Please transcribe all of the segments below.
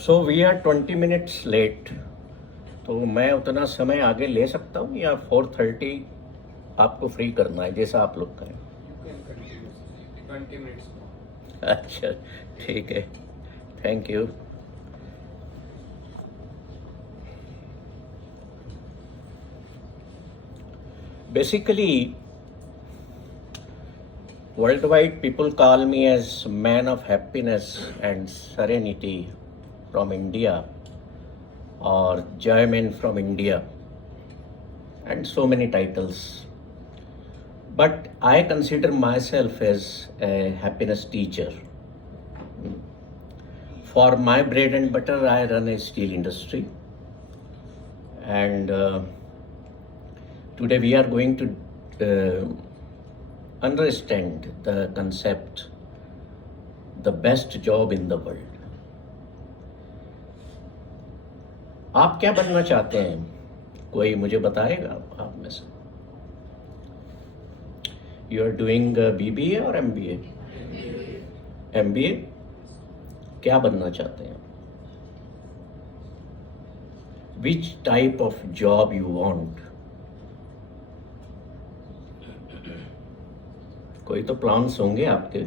So we are 20 minutes late, तो मैं उतना समय आगे ले सकता हूँ या 4:30 आपको फ्री करना है, जैसा आप लोग करें। You can continue 20 minutes more. अच्छा, ठीक है, thank you. Basically worldwide people call me as man of happiness and serenity from India, or Joyman from India, and so many titles. But I consider myself as a happiness teacher. For my bread and butter, I run a steel industry, and today we are going to understand the concept, the best job in the world. आप क्या बनना चाहते हैं? कोई मुझे बताएगा आप में से? You are doing BBA or MBA? MBA? क्या बनना चाहते हैं? Which type of job you want? कोई तो प्लान्स होंगे आपके।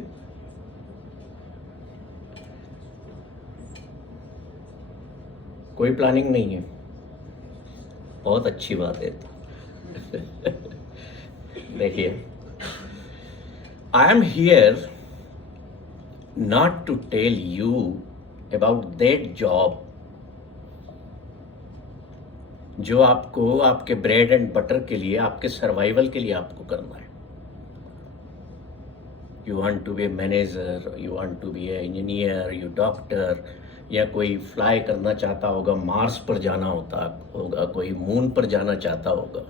कोई प्लानिंग नहीं है, बहुत अच्छी बात है। देखिए, I am here not to tell you about that job जो आपको आपके ब्रेड एंड बटर के लिए, आपके सर्वाइवल के लिए आपको करना है। You want to be a manager, you want to be a engineer, you doctor, या कोई फ्लाई करना चाहता होगा, मार्स पर जाना होगा, कोई मून पर जाना चाहता होगा।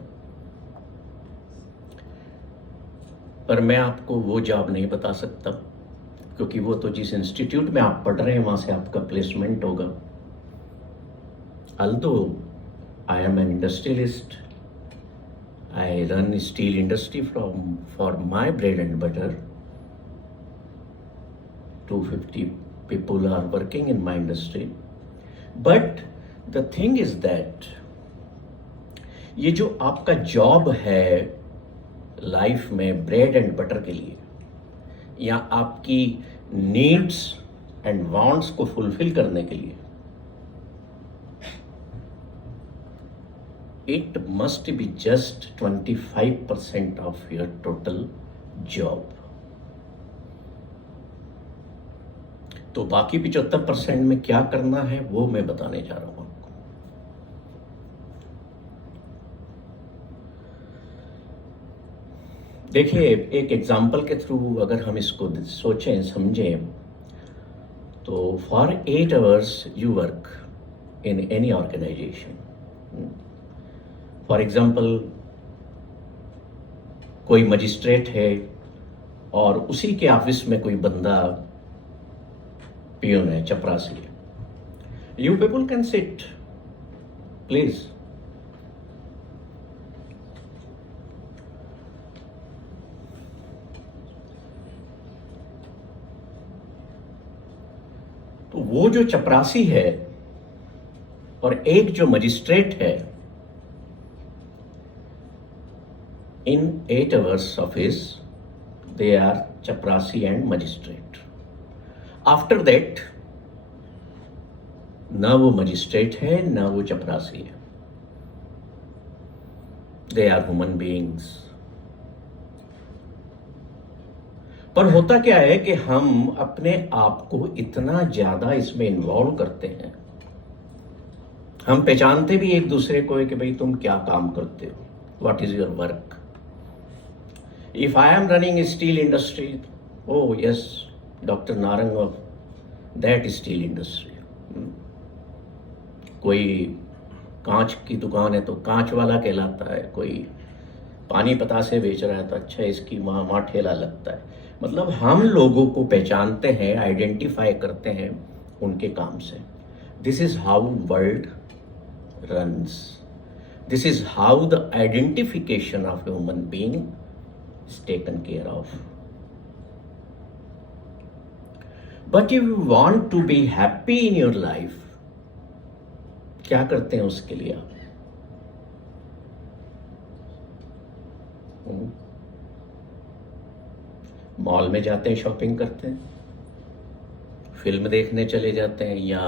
पर मैं आपको वो जॉब नहीं बता सकता, क्योंकि वो तो जिस इंस्टीट्यूट में आप पढ़ रहे हैं वहां से आपका प्लेसमेंट होगा। although I am an industrialist, I run steel industry for my bread and butter. 250 people are working in my industry. But the thing is that ये जो आपका जॉब है लाइफ में ब्रेड एंड बटर के लिए, या आपकी नीड्स एंड वांट्स को फुलफिल करने के लिए, it must be just 25% of your total job. तो बाकी 75% में क्या करना है वो मैं बताने जा रहा हूं आपको। देखिए, एक एग्जाम्पल के थ्रू अगर हम इसको सोचें समझें, तो for 8 hours you work in any organization. For example, कोई मजिस्ट्रेट है और उसी के ऑफिस में कोई बंदा पियोन है, चपरासी है। You people can sit please. तो वो जो चपरासी है और एक जो मजिस्ट्रेट है, in 8 hours office they are chaprasi and magistrate. After that ना वो मजिस्ट्रेट है ना वो चपरासी है, they are human beings. पर होता क्या है कि हम अपने आप को इतना ज्यादा इसमें इन्वॉल्व करते हैं, हम पहचानते भी एक दूसरे को है कि भाई तुम क्या काम करते हो, what is your work. If I am running a steel industry, oh yes, Dr. Narang of that steel industry. कोई कांच की दुकान है तो कांच वाला कहलाता है, कोई पानी पतासे बेच रहा है तो अच्छा इसकी माँ ठेला लगता है। मतलब हम लोगों को पहचानते हैं, आइडेंटिफाई करते हैं उनके काम से। This is how world runs, this is how the identification of human being is taken care of. But if you want to be happy in your life, क्या करते हैं उसके लिए आप? मॉल में जाते हैं, शॉपिंग करते हैं, फिल्म देखने चले जाते हैं, या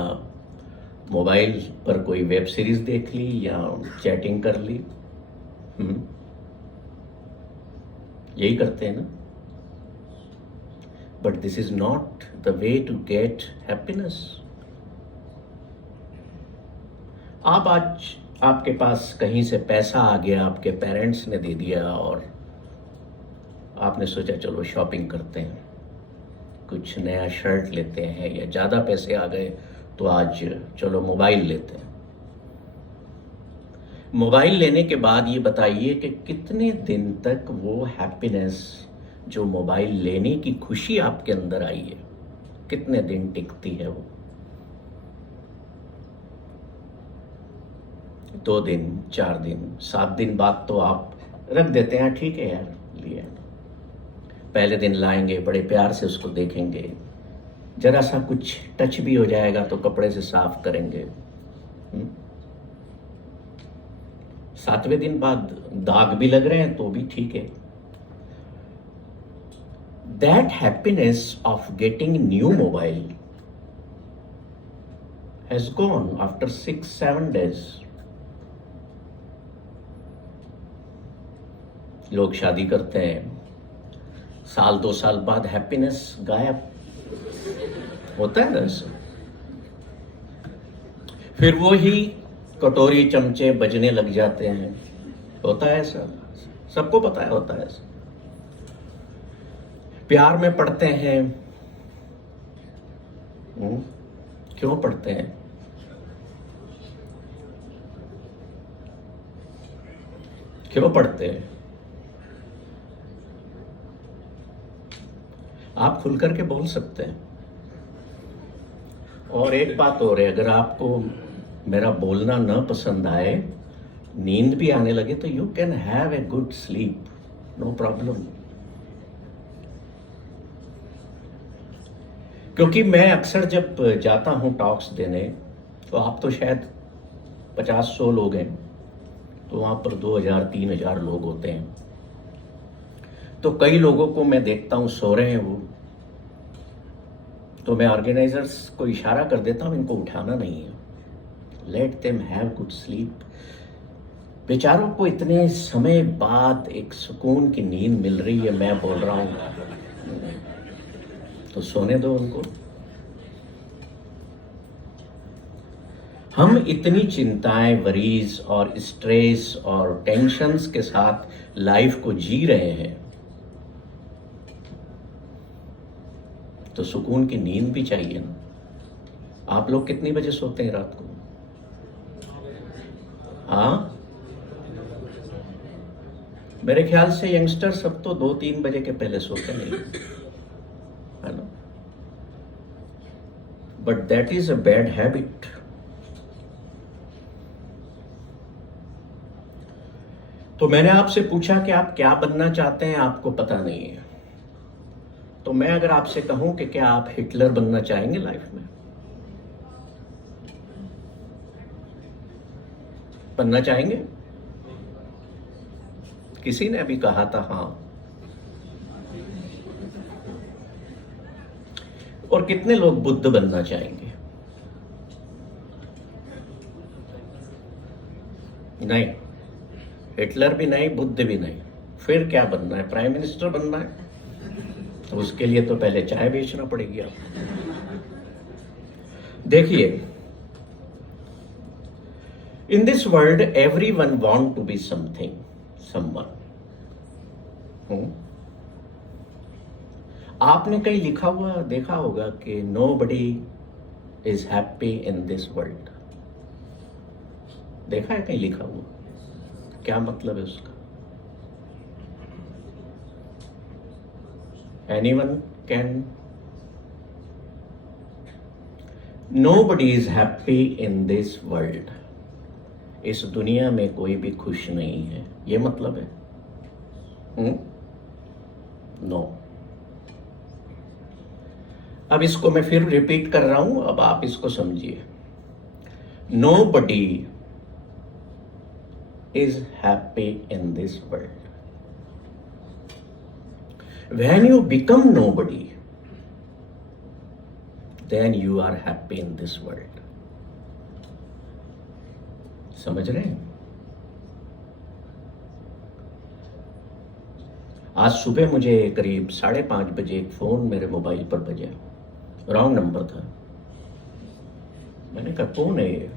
मोबाइल पर कोई वेब सीरीज देख ली, या चैटिंग कर ली। यही करते हैं ना। But this is not the way to get happiness. आप आज आपके पास कहीं से पैसा आ गया, आपके पेरेंट्स ने दे दिया, और आपने सोचा चलो शॉपिंग करते हैं, कुछ नया शर्ट लेते हैं, या ज़्यादा पैसे आ गए तो आज चलो मोबाइल लेते हैं। मोबाइल लेने के बाद ये बताइए कि कितने दिन तक वो हैप्पीनेस, जो मोबाइल लेने की खुशी आपके अंदर आई है, कितने दिन टिकती है वो? 2 दिन, 4 दिन, 7 दिन बाद तो आप रख देते हैं, ठीक है यार लिया। पहले दिन लाएंगे, बड़े प्यार से उसको देखेंगे, जरा सा कुछ टच भी हो जाएगा तो कपड़े से साफ करेंगे। 7वें दिन बाद दाग भी लग रहे हैं तो भी ठीक है। That happiness of getting new mobile has gone after 6-7 days। लोग शादी करते हैं, 1-2 साल बाद हैप्पीनेस गायब होता है ना ऐसा। फिर वो ही कटोरी चमचे बजने लग जाते हैं, होता है ऐसा, सबको पता है होता है ऐसा। प्यार में पड़ते हैं, क्यों पड़ते हैं? क्यों पड़ते हैं? आप खुल करके बोल सकते हैं। और एक बात और है, अगर आपको मेरा बोलना न पसंद आए, नींद भी आने लगे, तो you can have a good sleep, no problem. क्योंकि मैं अक्सर जब जाता हूं टॉक्स देने, तो आप तो शायद 50-100 लोग हैं, तो वहां पर 2000-3000 लोग होते हैं। तो कई लोगों को मैं देखता हूं सो रहे हैं वो, तो मैं ऑर्गेनाइजर्स को इशारा कर देता हूं इनको उठाना नहीं है, let them have good sleep. बेचारों को इतने समय बाद एक सुकून की नींद मिल रही है, मैं बोल रहा हूं तो सोने दो उनको। हम इतनी चिंताएं, वरीज और स्ट्रेस और टेंशन्स के साथ लाइफ को जी रहे हैं, तो सुकून की नींद भी चाहिए ना। आप लोग कितनी बजे सोते हैं रात को? हाँ, मेरे ख्याल से यंगस्टर सब तो 2-3 बजे के पहले सोते नहीं है ना। But that is a bad habit. तो मैंने आपसे पूछा कि आप क्या बनना चाहते हैं, आपको पता नहीं है। तो मैं अगर आपसे कहूं कि क्या आप हिटलर बनना चाहेंगे लाइफ में? बनना चाहेंगे? किसी ने अभी कहा था हाँ। और कितने लोग बुद्ध बनना चाहेंगे? नहीं, हिटलर भी नहीं, बुद्ध भी नहीं। फिर क्या बनना है? प्राइम मिनिस्टर बनना है? तो उसके लिए तो पहले चाय बेचना पड़ेगी आपको। देखिए, in this world everyone want to be something, someone. आपने कहीं लिखा हुआ देखा होगा कि nobody is happy in this world. देखा है कहीं लिखा हुआ? क्या मतलब है उसका? Anyone can? Nobody is happy in this world. इस दुनिया में कोई भी खुश नहीं है, ये मतलब है। नो। अब इसको मैं फिर रिपीट कर रहा हूं, अब आप इसको समझिए। nobody is happy in this world. When you become nobody, then you are happy in this world. समझ रहे हैं? आज सुबह मुझे करीब 5:30 बजे एक फोन मेरे मोबाइल पर बजा, रॉन्ग नंबर था। मैंने कहा कौन है ये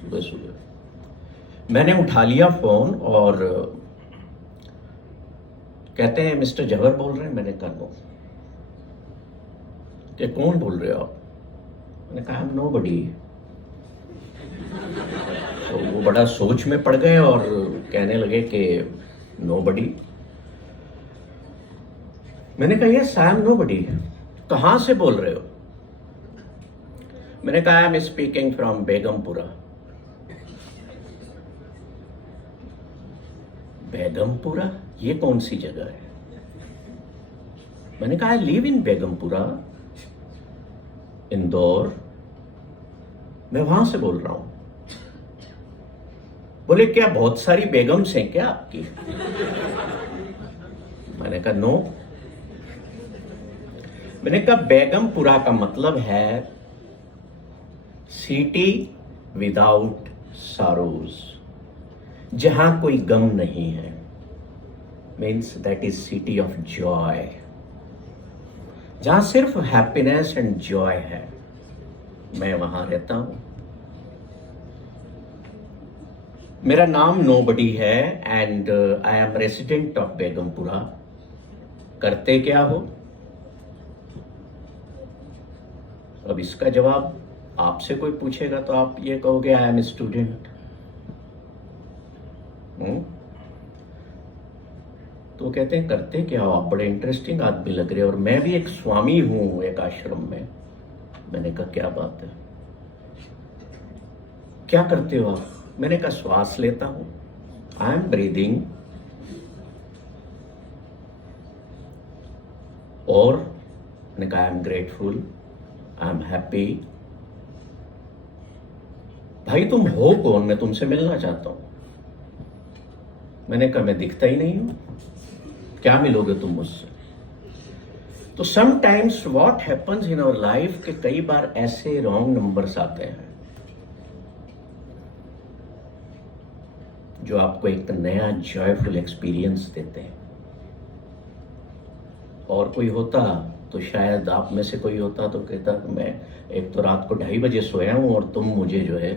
सुबह सुबह? मैंने उठा लिया फोन और कहते हैं मिस्टर जवर बोल रहे हैं। मैंने कहा नो। कि कौन बोल रहे हो आप? मैंने कहा आई एम नोबडी। तो वो बड़ा सोच में पड़ गए और कहने लगे कि नोबडी। मैंने कहा यस आई एम नोबडी। कहां से बोल रहे हो? मैंने कहा I am speaking from Begampura. Begampura ये कौन सी जगह है? मैंने कहा I live in Begampura, Indore, मैं वहां से बोल रहा हूं। बोले क्या बहुत सारी बेगम्स हैं क्या आपकी? मैंने कहा नो। मैंने कहा बेगमपुरा का मतलब है सिटी विदाउट सारोज, जहां कोई गम नहीं है। Means that is city of Joy, जहां सिर्फ हैप्पीनेस एंड जॉय है। मैं वहां रहता हूं। मेरा नाम नोबडी है and I am resident of Begampura. करते क्या हो? अब इसका जवाब आपसे कोई पूछेगा तो आप ये कहोगे आई एम स्टूडेंट। तो कहते हैं करते क्या हो? आप बड़े इंटरेस्टिंग आदमी लग रहे हो और मैं भी एक स्वामी हूं एक आश्रम में। मैंने कहा क्या बात है, क्या करते हो आप? मैंने कहा श्वास लेता हूं, आई एम ब्रीदिंग। और मैंने कहा I am grateful, I am happy. भाई तुम हो कौन? मैं तुमसे मिलना चाहता हूं। मैंने कहा मैं दिखता ही नहीं हूं, क्या मिलोगे तुम मुझसे? तो sometimes what happens in our life के कई बार ऐसे रॉन्ग नंबर्स आते हैं जो आपको एक नया जॉयफुल एक्सपीरियंस देते हैं। और कोई होता तो शायद आप में से कोई होता तो कहता कि मैं एक तो रात को 2:30 बजे सोया हूं और तुम मुझे जो है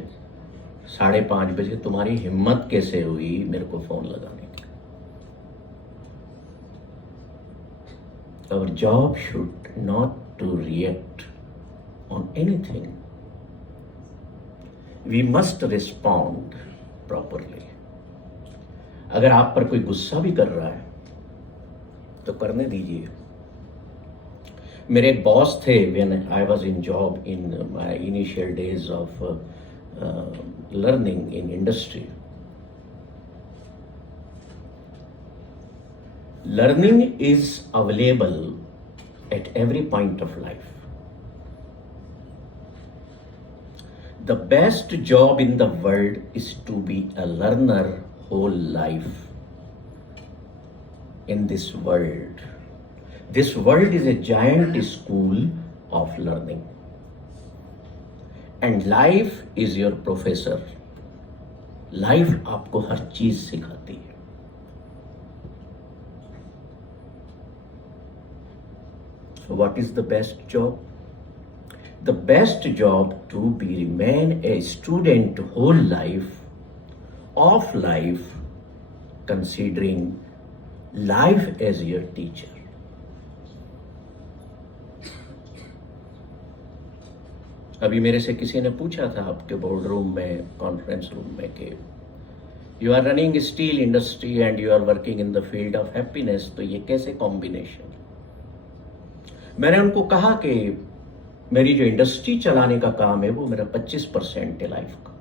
5:30 बजे, तुम्हारी हिम्मत कैसे हुई मेरे को फोन लगाने की? Our job should not to react on anything. We must respond properly. अगर आप पर कोई गुस्सा भी कर रहा है तो करने दीजिए। मेरे एक बॉस थे when I was in job in my initial days of learning in industry. Learning is available at every point of life. The best job in the world is to be a learner whole life in this world. This world is a giant school of learning. And life is your professor. Life आपको हर चीज सिखाती है। So what is the best job? The best job to be remain a student whole life, of life, considering life as your teacher. अभी मेरे से किसी ने पूछा था आपके बोर्ड रूम में, कॉन्फ्रेंस रूम में कि you are running steel industry and you are working in the field of happiness, तो ये कैसे कॉम्बिनेशन? मैंने उनको कहा कि मेरी जो इंडस्ट्री चलाने का काम है वो मेरा 25% है लाइफ का,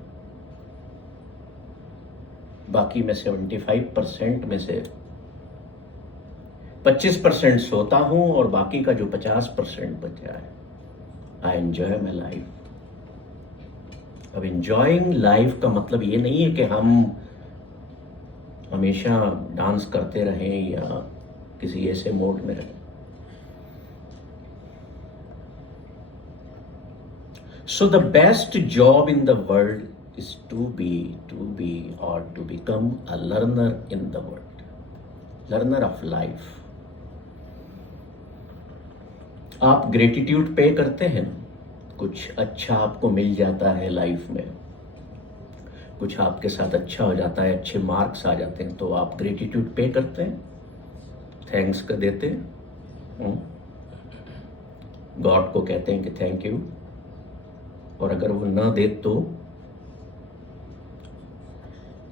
बाकी मैं 75% में से 25% सोता हूं और बाकी का जो 50% बचा है आई एंजॉय माई लाइफ। अब एंजॉइंग लाइफ का मतलब ये नहीं है कि हम हमेशा डांस करते रहें या किसी ऐसे मोड में रहें। So the best job in the world is to be or to become a learner in the world, learner of life. आप ग्रेटिट्यूड पे करते हैं, कुछ अच्छा आपको मिल जाता है लाइफ में, कुछ आपके साथ अच्छा हो जाता है, अच्छे मार्क्स आ जाते हैं, तो आप ग्रेटिट्यूड पे करते हैं, थैंक्स कर देते हैं, गॉड को कहते हैं कि थैंक यू। और अगर वो ना दे तो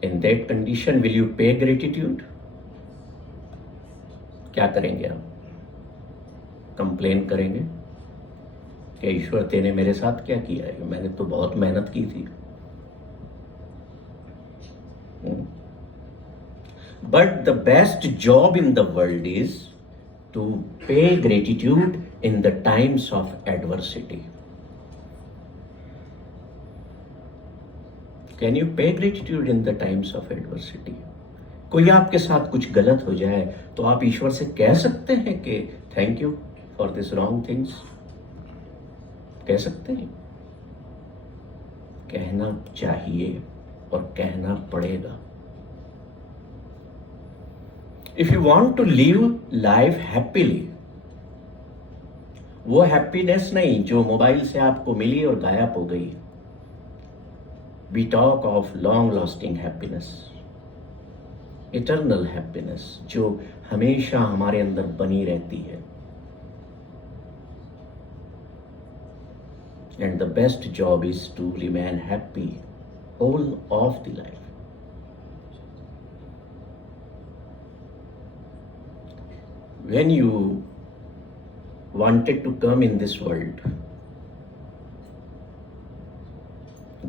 in that condition will you pay gratitude? क्या करेंगे आप? कंप्लेन करेंगे कि ईश्वर तेने मेरे साथ क्या किया है, मैंने तो बहुत मेहनत की थी। But the best job in the world is to pay gratitude in the times of adversity. Can you pay gratitude in the times of adversity? कोई आपके साथ कुछ गलत हो जाए तो आप ईश्वर से कह सकते हैं कि thank you for this wrong things? कह सकते हैं? कहना चाहिए और कहना पड़ेगा। If you want to live life happily, वो हैप्पीनेस नहीं जो मोबाइल से आपको मिली और गायब हो गई। We talk of long-lasting happiness, eternal happiness, जो हमेशा हमारे अंदर बनी रहती है। And the best job is to remain happy all of the life. When you wanted to come in this world,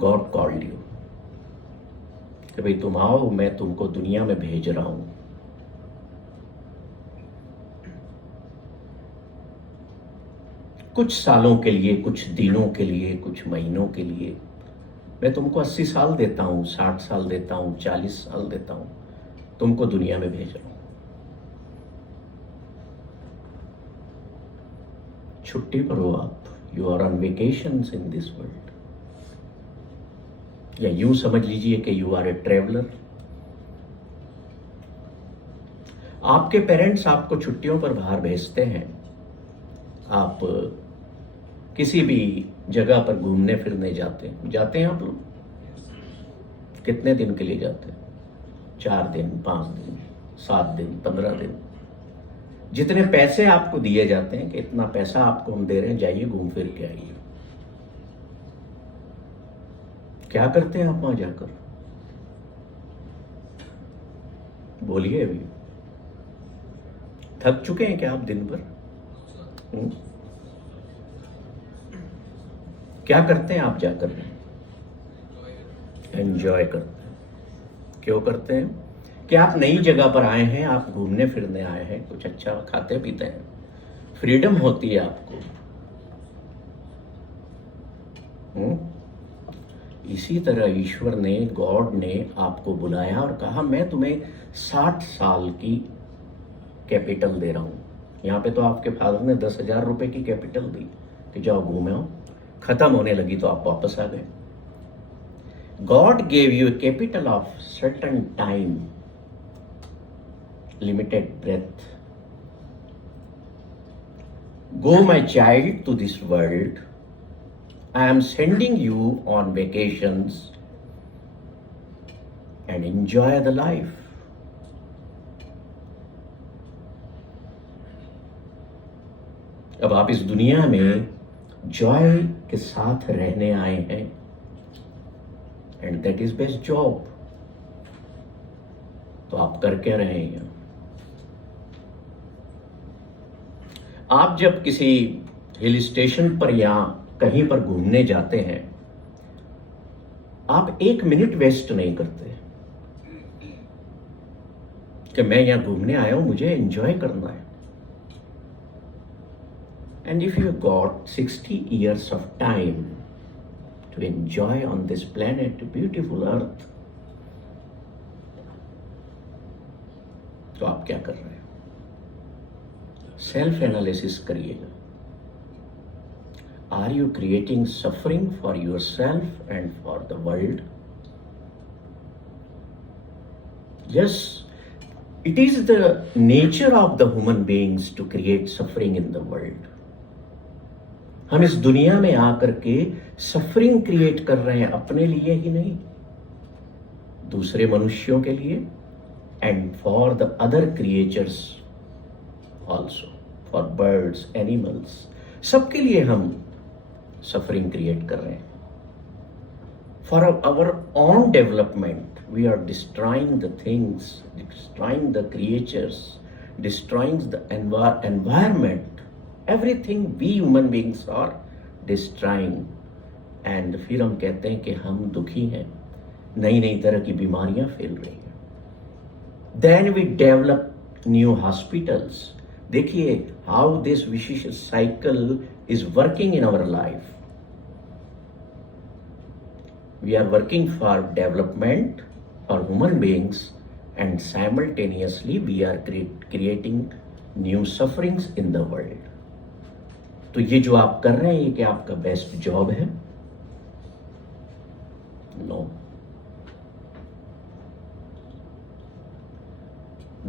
God called you कि भाई तुम आओ, मैं तुमको दुनिया में भेज रहा हूं। कुछ सालों के लिए, कुछ दिनों के लिए, कुछ महीनों के लिए, मैं तुमको 80 साल देता हूं, 60 साल देता हूं, 40 साल देता हूं, तुमको दुनिया में भेज रहा हूं। छुट्टी पर हो आप, you are on vacations in this world. या यूं समझ लीजिए कि यू आर ए ट्रेवलर। आपके पेरेंट्स आपको छुट्टियों पर बाहर भेजते हैं, आप किसी भी जगह पर घूमने फिरने जाते हैं आप लोग? कितने दिन के लिए जाते हैं? 4 दिन, 5 दिन, 7 दिन, 15 दिन। जितने पैसे आपको दिए जाते हैं कि इतना पैसा आपको हम दे रहे हैं, जाइए घूम फिर के आइए। क्या करते हैं आप वहां जाकर? बोलिए, अभी थक चुके हैं क्या आप दिन भर? क्या करते हैं आप जाकर? एंजॉय करते हैं। क्यों करते हैं? कि आप नई जगह पर आए हैं, आप घूमने फिरने आए हैं, कुछ अच्छा खाते पीते हैं, फ्रीडम होती है आपको। इसी तरह ईश्वर ने, गॉड ने आपको बुलाया और कहा मैं तुम्हें 60 साल की कैपिटल दे रहा हूं। यहां पे तो आपके फादर ने 10,000 रुपए की कैपिटल दी कि जाओ घूमे हो, खत्म होने लगी तो आप वापस आ गए। God gave you a capital of certain time, limited breath. Go my child to this world, I am sending you on vacations and enjoy the life. अब आप इस दुनिया में जॉय के साथ रहने आए हैं, and that is best job. तो आप कर क्या रहे हैं? आप जब किसी हिल स्टेशन पर या कहीं पर घूमने जाते हैं, आप 1 मिनट वेस्ट नहीं करते कि मैं यहां घूमने आया हूं, मुझे एंजॉय करना है। And if you got 60 years of time to enjoy on this planet, beautiful earth. तो आप क्या कर रहे हैं? सेल्फ एनालिसिस करिएगा. Are you creating suffering for yourself and for the world? Yes, it is the nature of the human beings to create suffering in the world. हम इस दुनिया में आकर के सफरिंग क्रिएट कर रहे हैं, अपने लिए ही नहीं, दूसरे मनुष्यों के लिए, and for the other creatures also, for birds, animals, सबके लिए हम सफरिंग क्रिएट कर रहे हैं. For our own development we are destroying the things, destroying the creatures, destroying the environment. Everything we human beings are destroying. And फिर हम कहते हैं कि हम दुखी हैं, नई नई तरह की बीमारियां फैल रही हैं. Then we develop new hospitals. देखिए how this vicious cycle is working in our life. We are working for development for human beings, and simultaneously we are creating new sufferings in the world. तो ये जो आप कर रहे हैं, ये क्या आपका बेस्ट जॉब है? No.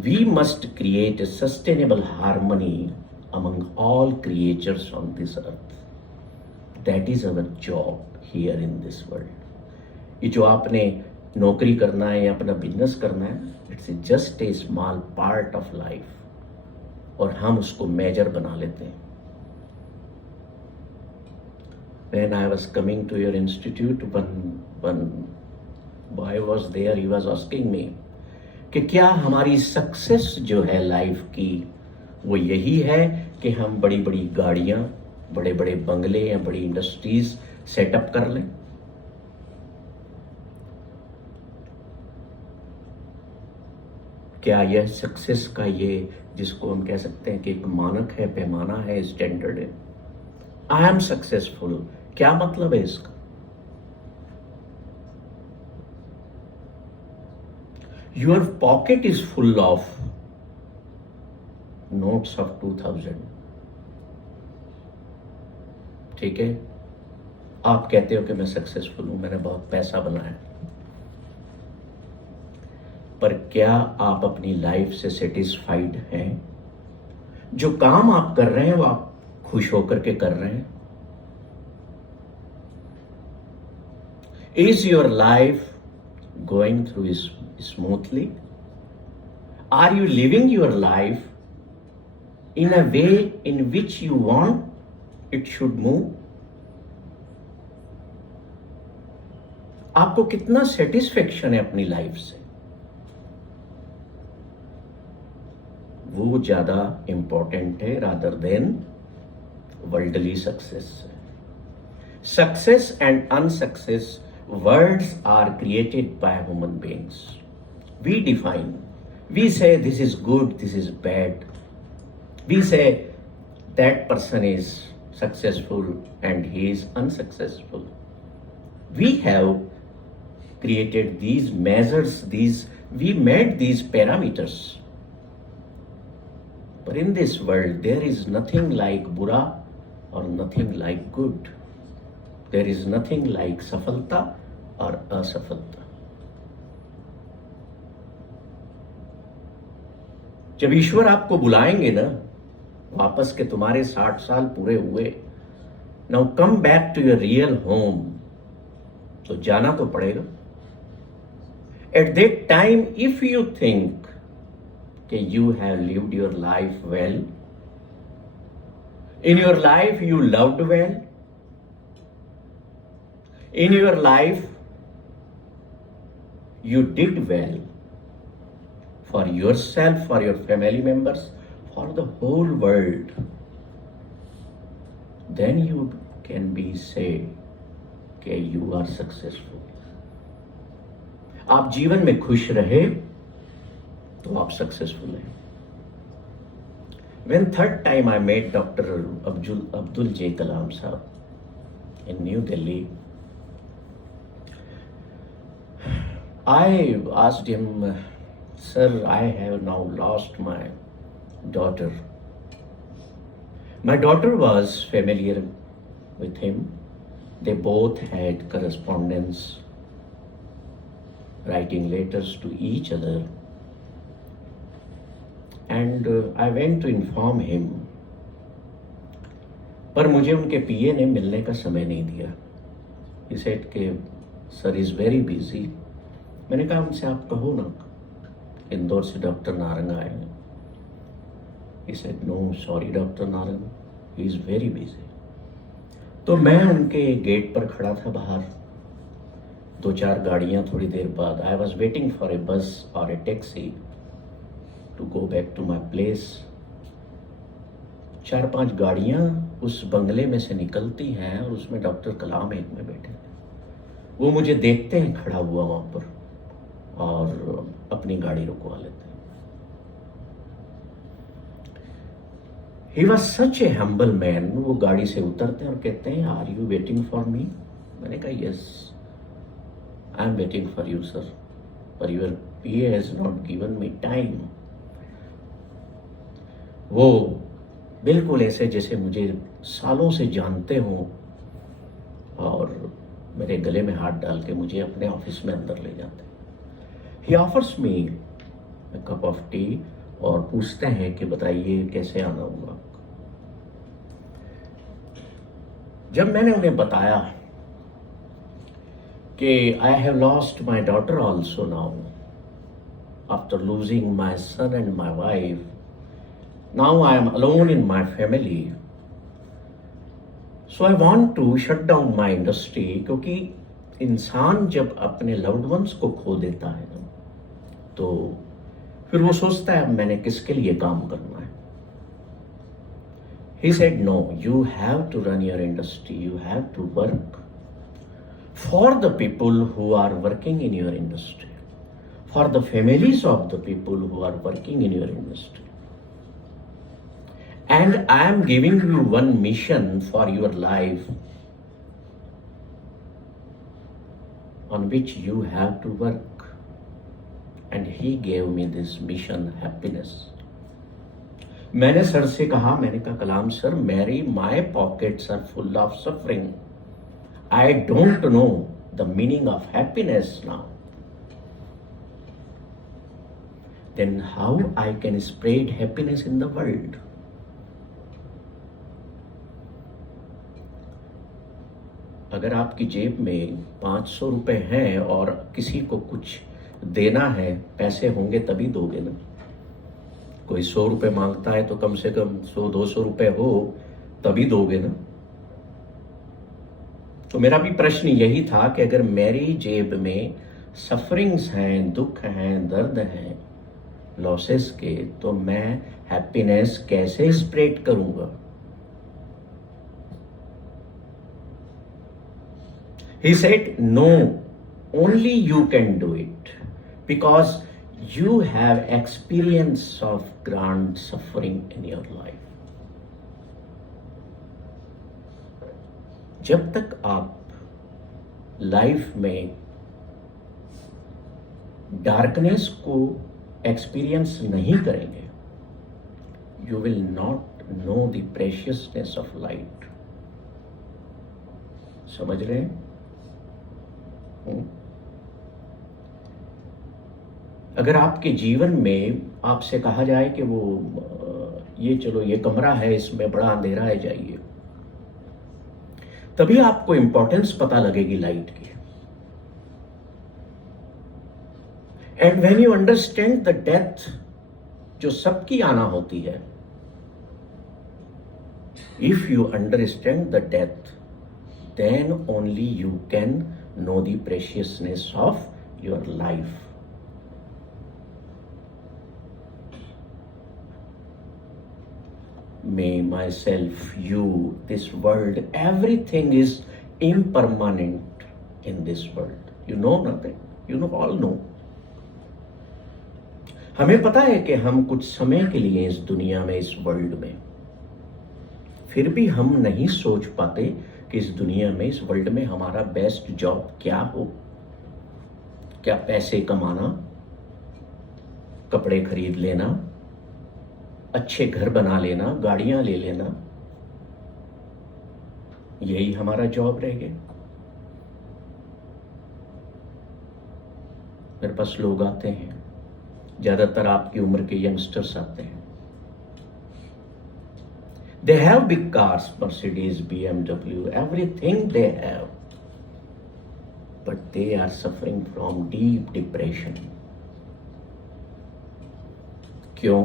We must create a sustainable harmony among all creatures on this earth. That is our job here in this world. ये जो आपने नौकरी करना है या अपना बिजनेस करना है, it's just a small part of life, और हम उसको मेजर बना लेते हैं. When I was coming to your institute, one boy was there. He was asking me कि क्या हमारी सक्सेस जो है लाइफ की वो यही है कि हम बड़ी बड़ी गाड़ियां, बड़े बड़े बंगले या बड़ी इंडस्ट्रीज सेटअप कर लें? क्या यह सक्सेस का ये जिसको हम कह सकते हैं कि एक मानक है, पैमाना है, स्टैंडर्ड है? आई एम सक्सेसफुल, क्या मतलब है इसका? Your pocket is full of notes of 2000. ठीक है, आप कहते हो कि मैं सक्सेसफुल हूं, मैंने बहुत पैसा बनाया, पर क्या आप अपनी लाइफ से सेटिस्फाइड हैं? जो काम आप कर रहे हैं वो आप खुश होकर के कर रहे हैं? Is your life going through smoothly? Are you living your life in a way in which you want it should move? आपको कितना सेटिस्फेक्शन है अपनी लाइफ से, वो ज्यादा इंपॉर्टेंट है rather than worldly success. Success and unsuccess words are created by human beings. We define, we say this is good, this is bad. We say that person is successful and he is unsuccessful. We have created these measures, we made these parameters. But in this world there is nothing like bura or nothing like good. There is nothing like सफलता और असफलता. जब ईश्वर आपको बुलाएंगे ना वापस के, तुम्हारे 60 साल पूरे हुए, now come back to your real home, तो जाना तो पड़ेगा. At that time if you think कि you have lived your life well, in your life you loved well, in your life you did well for yourself, for your family members, for the whole world, then you can be said कि you are successful. आप जीवन में खुश रहे तो आप successful हैं. When third time I met Dr. Abdul J. Kalam Sahab in New Delhi, I asked him, Sir, I have now lost my daughter. My daughter was familiar with him. They both had correspondence, writing letters to each other. And I went to inform him. पर मुझे उनके पीए ने मिलने का समय नहीं दिया. He said कि सर इज़ वेरी बिजी. मैंने कहा उनसे आप कहो ना इंदौर से डॉक्टर नारंग आए हैं. He said no, sorry doctor Narang, he is very busy. तो मैं उनके गेट पर खड़ा था बाहर. 2-4 गाड़ियाँ थोड़ी देर बाद. I was waiting for a bus or a taxi to go back to my place. 4-5 गाड़ियाँ उस बंगले में से निकलती हैं और उसमें डॉक्टर कलाम एक में बैठे हैं. वो मुझे देखते हैं खड़ा हुआ वहाँ पर और अपनी गाड़ी रुकवा लेते हैं. He was such a humble man. वो गाड़ी से उतरते हैं और कहते हैं are you waiting for me. मैंने कहा yes I am waiting for you sir, पर your PA has not given me time. वो बिल्कुल ऐसे जैसे मुझे सालों से जानते हों और मेरे गले में हाथ डाल के मुझे अपने ऑफिस में अंदर ले जाते. He offers me a cup of tea और पूछते हैं कि बताइए कैसे आना हुआ. जब मैंने उन्हें बताया कि I have lost my daughter also now after losing my son and my wife, now I am alone in my family, so I want to shut down my industry. क्योंकि इंसान जब अपने loved ones को खो देता है ना तो फिर वो सोचता है मैंने किसके लिए काम करना है. He said no, you have to run your industry, you have to work for the people who are working in your industry, for the families of the people who are working in your industry. And I am giving you one mission for your life on which you have to work. And he gave me this mission, happiness. मैंने sir से कहा, मैंने कहा कलाम sir my pockets are full of suffering. I don't know the meaning of happiness now. Then how I can spread happiness in the world? अगर आपकी जेब में 500 रुपए हैं और किसी को कुछ देना है, पैसे होंगे तभी दोगे ना. कोई 100 रुपए मांगता है तो कम से कम 100-200 रुपए हो तभी दोगे ना. तो मेरा भी प्रश्न यही था कि अगर मेरी जेब में सफरिंग्स हैं, दुख हैं, दर्द हैं, लॉसेस के, तो मैं हैप्पीनेस कैसे स्प्रेड करूंगा. He said, no, only you can do it because you have experience of grand suffering in your life. जब तक आप लाइफ में डार्कनेस को एक्सपीरियंस नहीं करेंगे, you will not know the preciousness of light. समझ रहे हैं? अगर आपके जीवन में आपसे कहा जाए कि वो ये चलो ये कमरा है, इसमें बड़ा अंधेरा है, जाइए, तभी आपको इंपॉर्टेंस पता लगेगी लाइट की. And when you understand the death जो सबकी आना होती है, if you understand the death, then only you can know the preciousness of your life. Me, myself, you, this world, everything is impermanent in this world. You know nothing. You know, all know. हमें पता है कि हम कुछ समय के लिए इस दुनिया में, इस वर्ल्ड में, फिर भी हम नहीं सोच पाते कि इस दुनिया में, इस वर्ल्ड में हमारा बेस्ट जॉब क्या हो. क्या पैसे कमाना, कपड़े खरीद लेना, अच्छे घर बना लेना, गाड़ियां ले लेना, यही हमारा जॉब रह गया? मेरे पास लोग आते हैं, ज्यादातर आपकी उम्र के यंगस्टर्स आते हैं. They have big cars, Mercedes, BMW, everything they have. But they are suffering from deep depression. क्यों?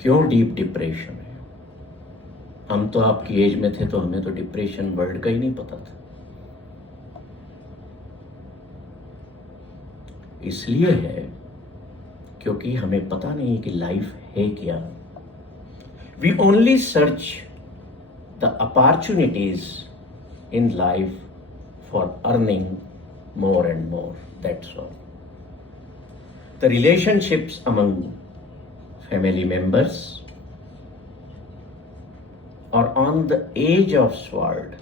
क्यों डीप डिप्रेशन है? हम तो आपकी एज में थे तो हमें तो डिप्रेशन वर्ड का ही नहीं पता था. इसलिए है क्योंकि हमें पता नहीं कि लाइफ है क्या. We only search the opportunities in life for earning more and more. That's all. The relationships among family members are on the edge of sword.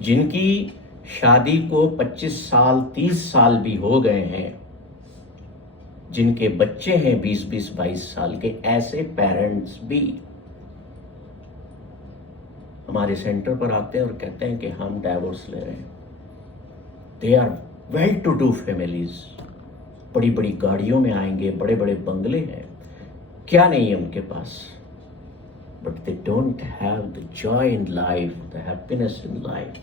जिनकी शादी को 25 साल 30 साल भी हो गए हैं, जिनके बच्चे हैं 20-20 22 साल के, ऐसे पेरेंट्स भी हमारे सेंटर पर आते हैं और कहते हैं कि हम डाइवोर्स ले रहे हैं. They are well to do families, बड़ी बड़ी गाड़ियों में आएंगे, बड़े बड़े बंगले हैं, क्या नहीं है उनके पास, but they don't have the joy in life, the happiness in life.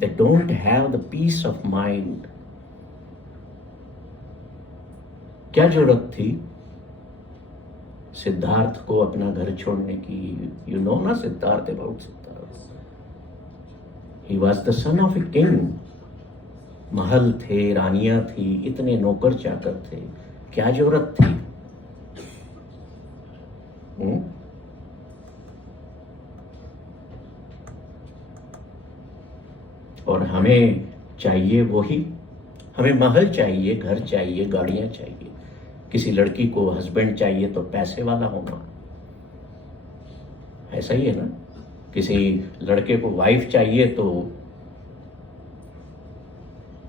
They don't have the peace of mind. क्या जरूरत थी सिद्धार्थ को अपना घर छोड़ने की? You know ना Siddharth, about Siddharth. He was the son of a king. महल थे, रानियां थी, इतने नौकर चाकर थे, क्या जरूरत थी? और हमें चाहिए वही, हमें महल चाहिए, घर चाहिए, गाड़ियां चाहिए. किसी लड़की को हस्बैंड चाहिए तो पैसे वाला होना, ऐसा ही है ना. किसी लड़के को वाइफ चाहिए तो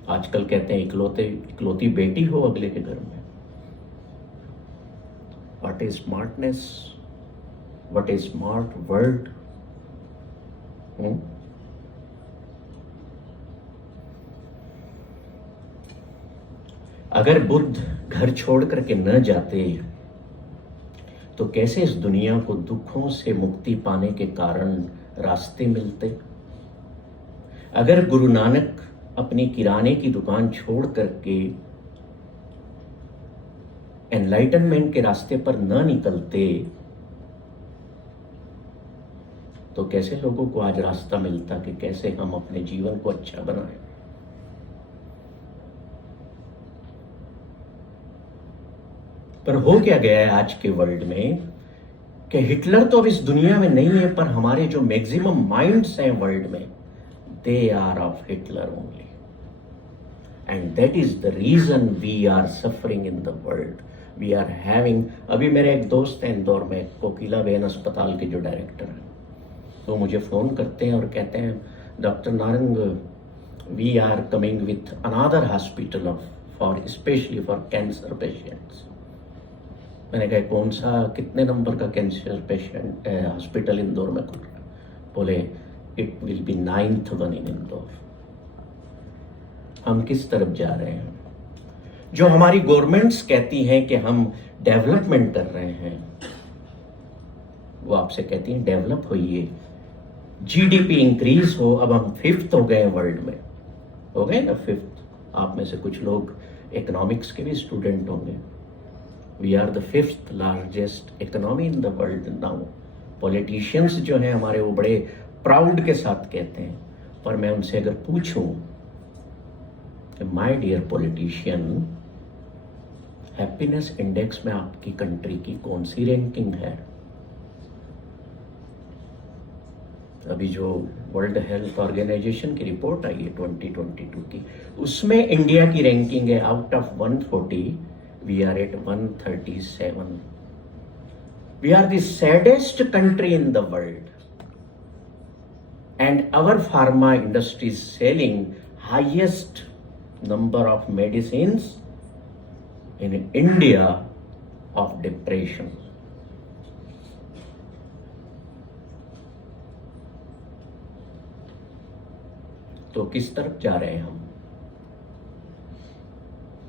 आजकल कहते हैं इकलौती बेटी हो अगले के घर में. What is smartness, what is smart world. अगर बुद्ध घर छोड़ करके न जाते तो कैसे इस दुनिया को दुखों से मुक्ति पाने के कारण रास्ते मिलते. अगर गुरु नानक अपनी किराने की दुकान छोड़ करके एनलाइटनमेंट के रास्ते पर न निकलते तो कैसे लोगों को आज रास्ता मिलता कि कैसे हम अपने जीवन को अच्छा बनाएं. पर हो क्या गया है आज के वर्ल्ड में कि हिटलर तो अब इस दुनिया में नहीं है, पर हमारे जो मैक्सिमम माइंड्स हैं वर्ल्ड में, they are of Hitler only. And that is the reason we are suffering in the world. We are having, अभी मेरे एक दोस्त हैं इंदौर में, कोकिला बेन अस्पताल के जो डायरेक्टर हैं, तो मुझे फोन करते हैं और कहते हैं doctor Narang, we are coming with another hospital for specially for cancer patients. मैंने कहा कौन सा, कितने नंबर का कैंसर पेशेंट हॉस्पिटल इंदौर में खुल रहा है? बोले it will be 9th one in Indore. हम किस तरफ जा रहे हैं? जो हमारी गवर्नमेंट्स कहती हैं कि हम डेवलपमेंट कर रहे हैं, वो आपसे कहती हैं डेवलप होइए, जीडीपी इंक्रीज हो. अब हम 5th हो गए वर्ल्ड में, हो गए ना 5th. आप में से कुछ लोग इकोनॉमिक्स के भी स्टूडेंट होंगे. We are the 5th largest economy in the world now. Politicians जो हैं हमारे, वो बड़े प्राउड के साथ कहते हैं. पर मैं उनसे अगर पूछूं कि my dear politician, happiness index में आपकी कंट्री की कौन सी रैंकिंग है? अभी जो वर्ल्ड हेल्थ ऑर्गेनाइजेशन की रिपोर्ट आई है 2022 की, उसमें इंडिया की रैंकिंग है out of 140, we are at 137. We are the saddest country in the world. and our pharma industry is selling highest number of medicines in India of depression. तो किस तरफ जा रहे हैं हम?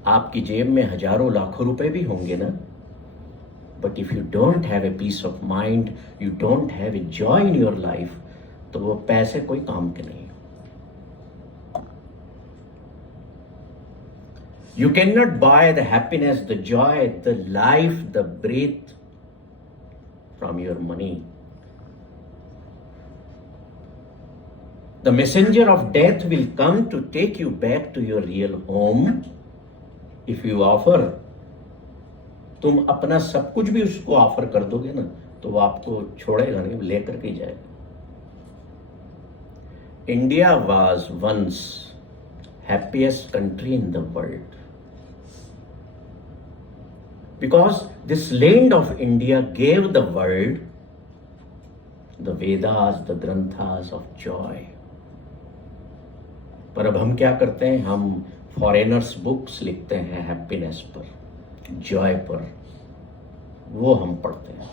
आपकी जेब में हजारों लाखों रुपए भी होंगे ना, but if you don't have a peace of mind, you don't have a joy in your life, तो वो पैसे कोई काम के नहीं. You cannot buy the happiness, the joy, the life, the breath from your money. The messenger of death will come to take you back to your real home if you offer. तुम अपना सब कुछ भी उसको offer कर दोगे ना, तो वो आपको छोड़ेगा नहीं, लेकर के जाएगा. India was once happiest country in the world. Because this land of India gave the world the Vedas, the Granthas of joy. पर अब हम क्या करते हैं? हम फॉरेनर्स बुक्स लिखते हैं हैप्पीनेस पर, जॉय पर, वो हम पढ़ते हैं.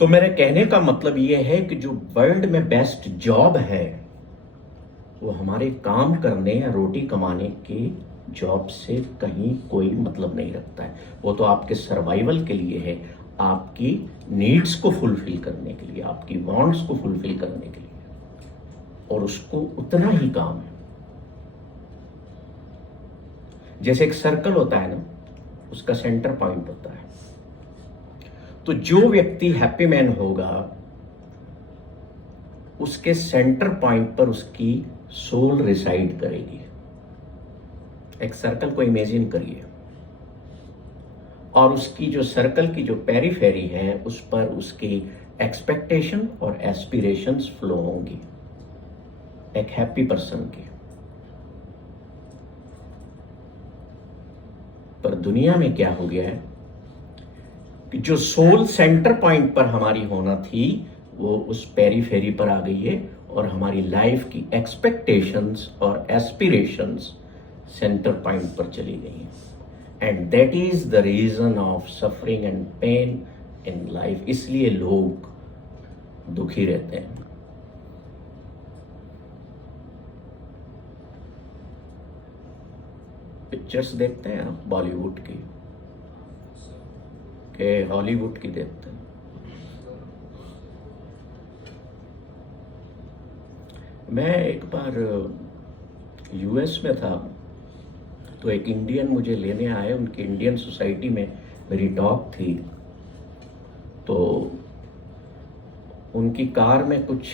तो मेरे कहने का मतलब ये है कि जो वर्ल्ड में बेस्ट जॉब है वो हमारे काम करने या रोटी कमाने की जॉब से कहीं कोई मतलब नहीं रखता है. वो तो आपके सर्वाइवल के लिए है, आपकी नीड्स को फुलफिल करने के लिए, आपकी वांट्स को फुलफिल करने के लिए, और उसको उतना ही काम है. जैसे एक सर्कल होता है ना, उसका सेंटर पॉइंट होता है. तो जो व्यक्ति हैप्पी मैन होगा, उसके सेंटर पॉइंट पर उसकी सोल रिसाइड करेगी. एक सर्कल को इमेजिन करिए, और उसकी जो सर्कल की जो पेरीफेरी है, उस पर उसकी एक्सपेक्टेशन और एस्पिरेशंस फ्लो होंगी एक हैप्पी पर्सन की. पर दुनिया में क्या हो गया है कि जो सोल सेंटर पॉइंट पर हमारी होना थी, वो उस पेरीफेरी पर आ गई है, और हमारी लाइफ की एक्सपेक्टेशंस और एस्पिरेशंस सेंटर पॉइंट पर चली गई हैं. And that is the reason of suffering and pain in life. इसलिए लोग दुखी रहते हैं. पिक्चर्स देखते हैं आप बॉलीवुड की के हॉलीवुड की देखते हैं? मैं एक बार यूएस में था, तो एक इंडियन मुझे लेने आए. उनकी इंडियन सोसाइटी में मेरी डॉग थी, तो उनकी कार में कुछ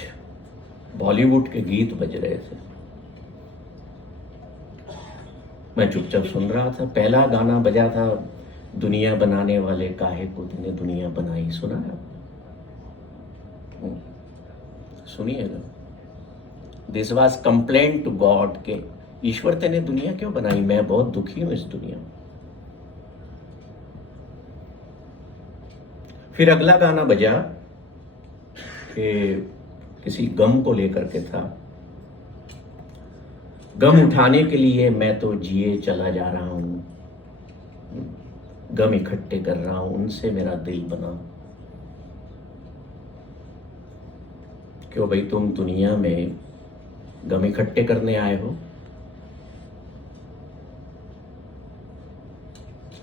बॉलीवुड के गीत बज रहे थे. मैं चुपचाप सुन रहा था. पहला गाना बजा था, दुनिया बनाने वाले काहे को तूने दुनिया बनाई. सुना है? सुनिएगा. This was complaint to God के ईश्वर तेने दुनिया क्यों बनाई, मैं बहुत दुखी हूं इस दुनिया में. फिर अगला गाना बजा कि किसी गम को लेकर के था. गम उठाने के लिए मैं तो जिए चला जा रहा हूं, गम इकट्ठे कर रहा हूं, उनसे मेरा दिल बना. क्यों भाई, तुम दुनिया में गम इकट्ठे करने आए हो?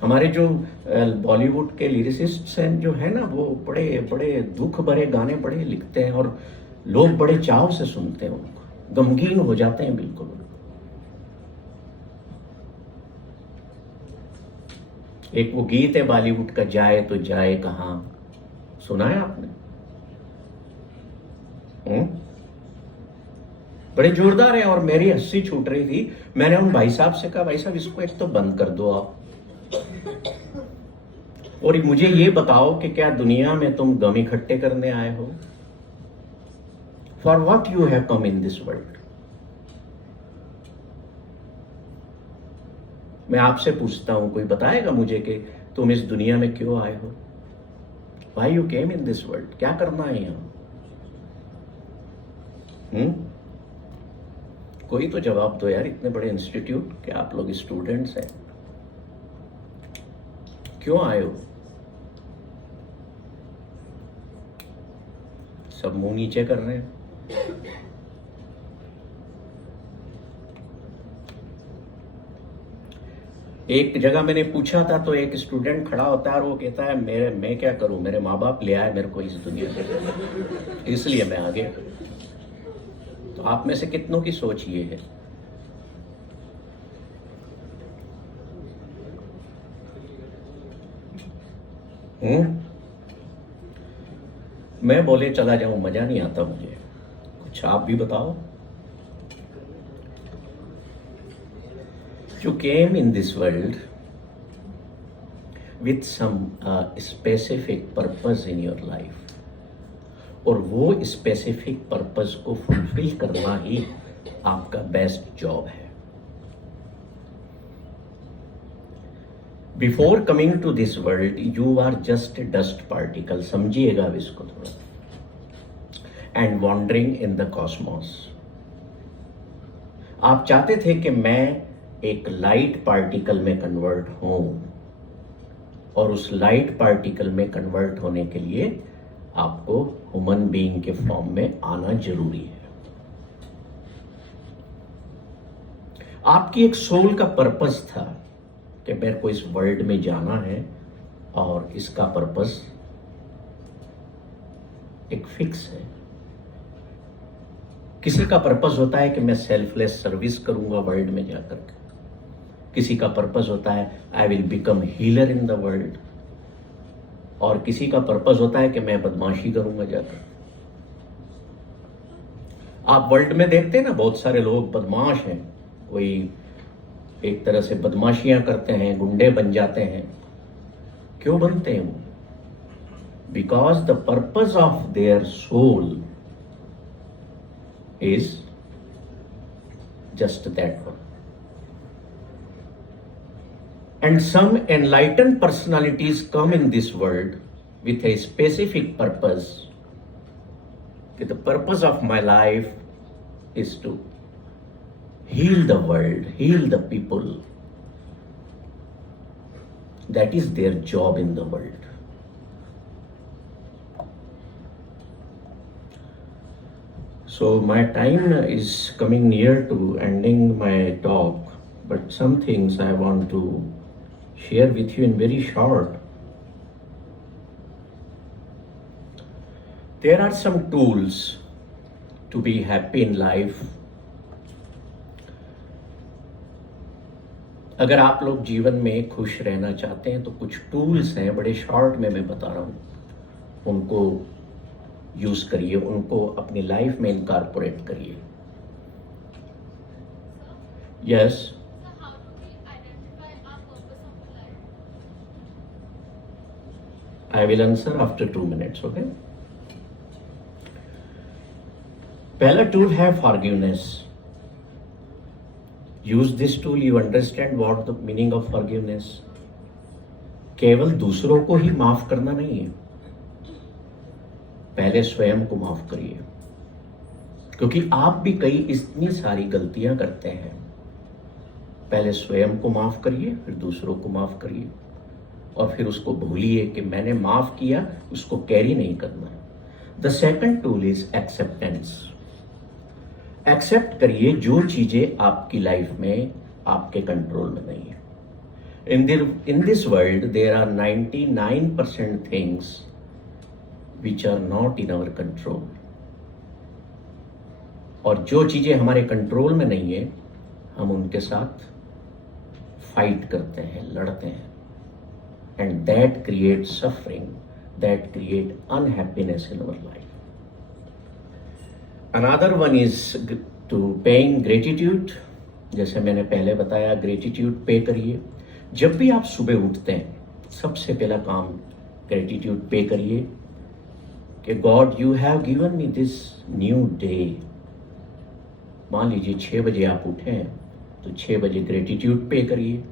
हमारे जो बॉलीवुड के लिरिसिस्ट्स हैं जो है ना, वो बड़े बड़े दुख भरे गाने बड़े लिखते हैं, और लोग बड़े चाव से सुनते हैं उनको, गमगीन हो जाते हैं बिल्कुल. एक वो गीत है बॉलीवुड का, जाए तो जाए कहां. सुना है आपने? बड़े जोरदार है, और मेरी हंसी छूट रही थी. मैंने उन भाई साहब से कहा, भाई साहब इसको एक तो बंद कर दो आप, और मुझे ये बताओ कि क्या दुनिया में तुम गम इकट्ठे करने आए हो? For what you have come in this world? मैं आपसे पूछता हूं, कोई बताएगा मुझे कि तुम इस दुनिया में क्यों आए हो? Why you came in this world? क्या करना है यहां? कोई तो जवाब दो यार, इतने बड़े इंस्टीट्यूट के आप लोग स्टूडेंट्स हैं, क्यों आए हो? सब मुंह नीचे कर रहे हैं। एक जगह मैंने पूछा था तो एक स्टूडेंट खड़ा होता है और वो कहता है मैं क्या करूं, मेरे माँ बाप ले आए मेरे को इस दुनिया में, इसलिए मैं आ गया। तो आप में से कितनों की सोच ये है? मैं बोले चला जाऊं, मजा नहीं आता मुझे, कुछ आप भी बताओ। You came in this world with some specific purpose in your life, और वो स्पेसिफिक पर्पस को फुलफिल करना ही आपका बेस्ट जॉब है। Before coming to this world you are just dust particle, समझिएगा अब इसको थोड़ा, and wondering in the cosmos. आप चाहते थे कि मैं एक लाइट पार्टिकल में कन्वर्ट हूं, और उस लाइट पार्टिकल में कन्वर्ट होने के लिए आपको ह्यूमन बीइंग के फॉर्म में आना जरूरी है। आपकी एक सोल का पर्पस था कि मेरे को इस वर्ल्ड में जाना है, और इसका पर्पस एक फिक्स है। किसी का पर्पस होता है कि मैं सेल्फलेस सर्विस करूंगा वर्ल्ड में जाकर, किसी का पर्पस होता है I will become healer in the world, और किसी का पर्पस होता है कि मैं बदमाशी करूंगा जाकर। आप वर्ल्ड में देखते हैं ना, बहुत सारे लोग बदमाश हैं, कोई एक तरह से बदमाशियां करते हैं, गुंडे बन जाते हैं। क्यों बनते हैं वो? Because the purpose of their soul is just that one. And some enlightened personalities come in this world with a specific purpose. The purpose of my life is to heal the world, heal the people. That is their job in the world. So my time is coming near to ending my talk, but some things I want to share with you in very short. There are some tools to be happy in life. अगर आप लोग जीवन में खुश रहना चाहते हैं तो कुछ टूल्स हैं, बड़े शॉर्ट में मैं बता रहा हूं, उनको यूज करिए, उनको अपनी लाइफ में इनकॉर्पोरेट करिए। Yes, I will answer after 2 minutes, okay? पहला tool है forgiveness. Use this tool, you understand what the meaning of forgiveness. केवल दूसरों को ही माफ करना नहीं है, पहले स्वयं को माफ करिए, क्योंकि आप भी कई इतनी सारी गलतियां करते हैं। पहले स्वयं को माफ करिए, फिर दूसरों को माफ करिए, और फिर उसको भूलिए कि मैंने माफ किया, उसको कैरी नहीं करना। The second tool is acceptance. Accept करिए जो चीजें आपकी लाइफ में आपके कंट्रोल में नहीं है। In this world there are 99% things which are not in our control, और जो चीजें हमारे कंट्रोल में नहीं है हम उनके साथ फाइट करते हैं, लड़ते हैं, and that creates suffering, that create unhappiness in our life. Another one is to paying gratitude. जैसे मैंने पहले बताया, gratitude पे करिए। जब भी आप सुबह उठते हैं सबसे पहला काम gratitude पे करिए कि God you have given me this new day। मान लीजिए 6 बजे आप उठे हैं तो 6 बजे gratitude पे करिए।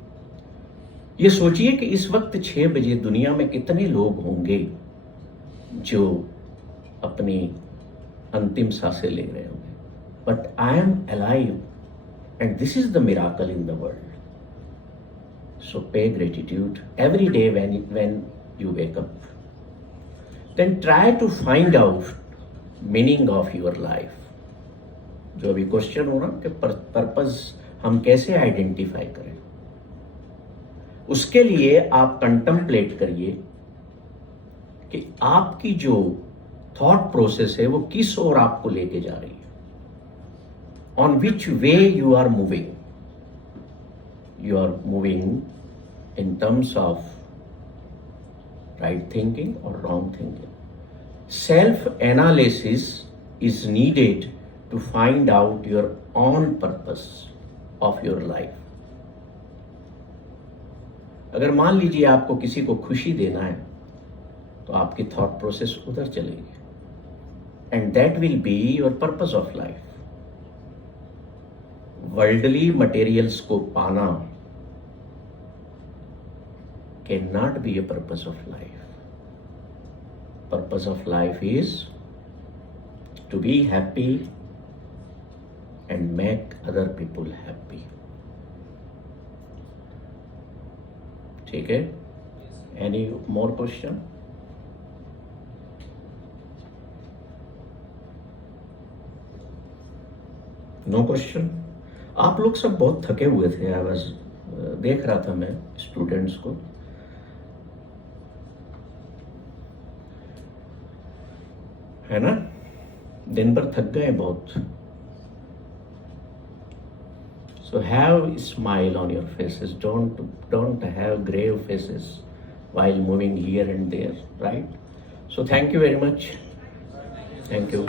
ये सोचिए कि इस वक्त 6 बजे दुनिया में कितने लोग होंगे जो अपनी अंतिम सांसें ले रहे होंगे। but I am alive, and this is the miracle in the world. So pay gratitude every day when you wake up. Then try to find out meaning of your life. जो अभी क्वेश्चन हो ना कि purpose हम कैसे identify करें, उसके लिए आप कंटेम्पलेट करिए कि आपकी जो थॉट प्रोसेस है वो किस ओर आपको लेके जा रही है, on which way you are moving. You are moving in terms of right thinking or wrong thinking. Self-analysis is needed to find out your own purpose of your life. अगर मान लीजिए आपको किसी को खुशी देना है तो आपकी थॉट प्रोसेस उधर चलेगी, and that will be your purpose of life. Worldly materials को पाना cannot be a purpose of life. Purpose of life is to be happy and make other people happy. ठीक है? Any more question? No question? आप लोग सब बहुत थके हुए थे. I was देख रहा था मैं स्टूडेंट्स को. है ना, दिन भर थक गए बहुत. So have a smile on your faces. Don't have grave faces while moving here and there, right? So thank you very much. Thank you.